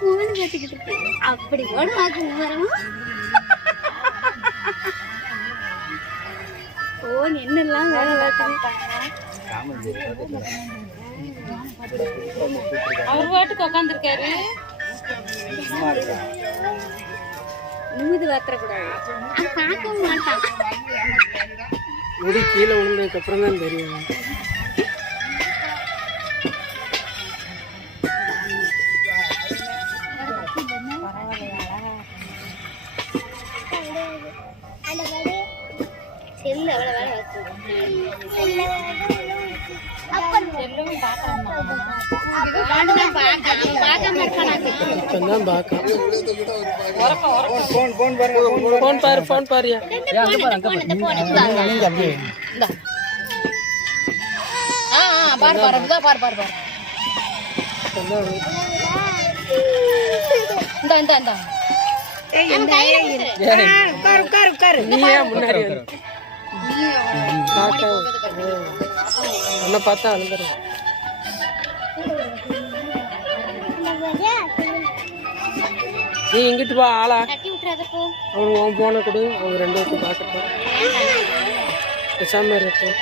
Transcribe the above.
Phone பார்த்துக்கிட்டு இருக்கு. அப்படி போன் பார்க்க வரமா போன் என்னெல்லாம் வேலை பார்த்துக்கிட்டாங்க. அவர் பாட்டுக்கு உட்காந்துருக்காரு. நிமிது வாத்தரக்கூடாது. பார்க்கவும் மாட்டான். முடி கீழே விழுந்ததுக்கு அப்புறம் தான் தெரியும். செல்லு அவ்வளோ வேலை வச்சு ஃபோன் பாரியா பாரு பாரு பாரு பாரு பாரு உட்காரு. நீ ஏன் முன்னாடி என்ன பார்த்தா அழுந்துருவேன். நீ எங்கிட்டு வா ஆளா அவங்க போன கொடு அவங்க 2 பேர்த்து பார்க்கட்டும். பேசாம இருக்கும்.